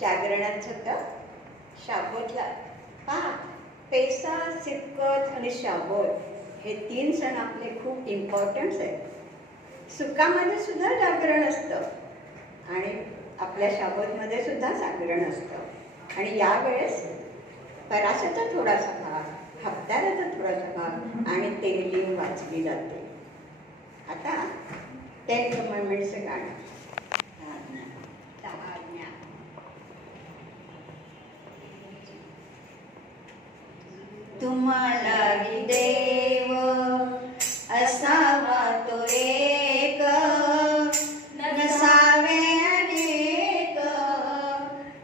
जागरणात होतं शाबोतला पहा. पेसा, सिपकत आणि शाबोत हे 3 सण आपले खूप इम्पॉर्टंट आहेत. सुकामध्ये सुद्धा जागरण असतं आणि आपल्या शाबोतमध्ये सुद्धा जागरण असतं. आणि यावेळेस परासाचा थोडासा भाग, हप्त्याचा थोडासा भाग आणि तेलीम वाचली जाते. आता 10 कमांडमेंट्सचं गाणं. तुम्हाला देव असावा तो एक, नसावे अनेक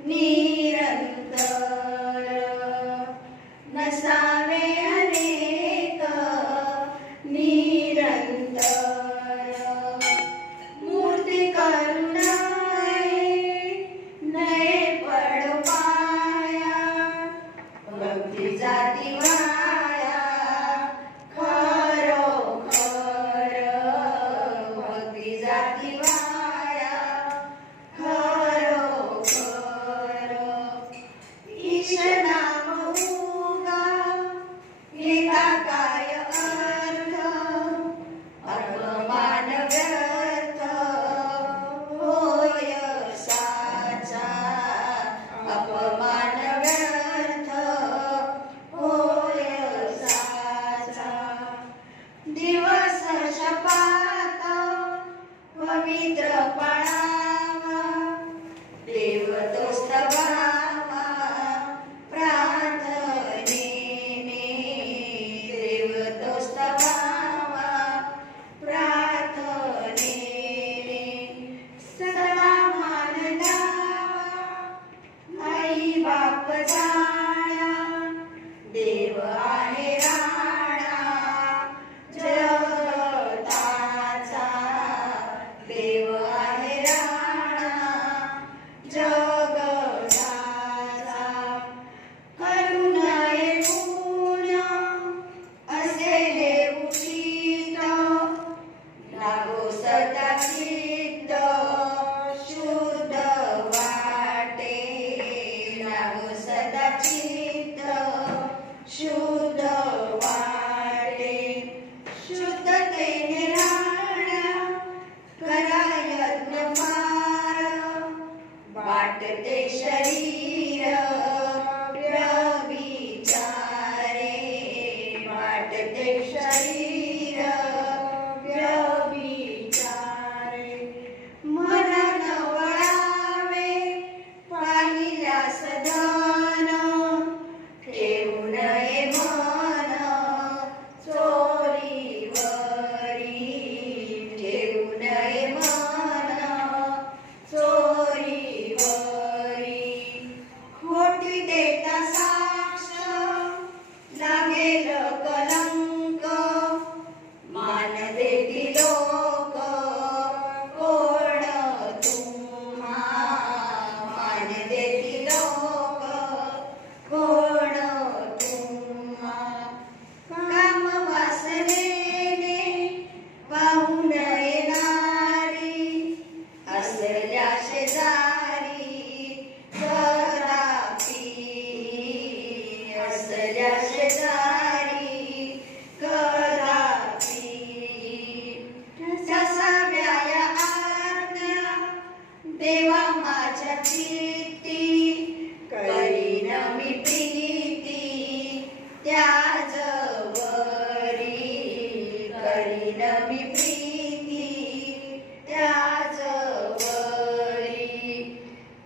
निरंतर, नसावे अनेक निरंतर. मूर्ती करुणाई नये पडो पाया, भक्ती जाती वाया खरोखर, भक्ती जाती वाया खरोखर. ईश नाम उगा घेता काय अर्थ, अपमान व्यर्थ होय साचा, अपमान व्यर्थ होय साचा. दिवस शपात पवित्र पळावा, देव तो स्तवावा प्रार्थनेने, देव तो स्तवावा प्रार्थनेने. सदा मान द्यावा आई बाप जाणा, देव आहे राणा जगताचा, देव आहे राणा जगताचा. करू नये गुण असे हे उचित, लागो सदा चित्त शुद्ध वाटे, लागो सदा चित्त शुद्ध वाटे. शुद्धतेने राहण्या करा यज्ञ पार, वाटते शरीर व्यभिचारे, वाटते शरीर व्यभिचारे. मन वळावे पाहिल्यास धन, ठेवू नये मन चोरीवरी, ठेवू नये मन चोरीवरी. खोटी देता साक्ष लागेल कलंक, मान देती लोक कोण तुम्हा, मान देती लोक कोण तुम्हा. काम वासनेने पाहून येणारी, असल्या शेजारी कदापि, असल्या शेजारी कदापि. जसाव्या आज्ञा देवा माझ्या चित्ती, करीन मी प्रीती त्याजवरी, करीन मी प्रीती त्याजवरी.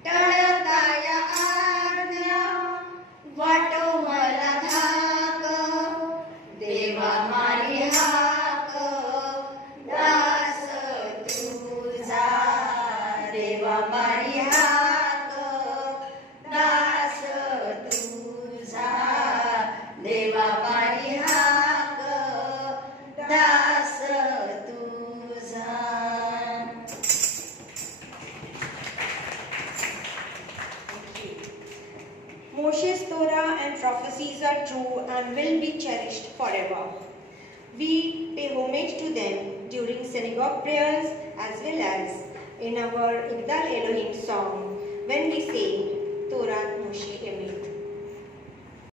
टळताय आज्ञा वाटो मला धाक, देवा मारी हाक दास तुझा, देवा मारी हाक दास तुझा, देवा मारी हाक दास तुझा. Moshe's Torah and prophecies are true and will be cherished forever. We pay homage to them during synagogue prayers as well as in our Igdal Elohim song when we say,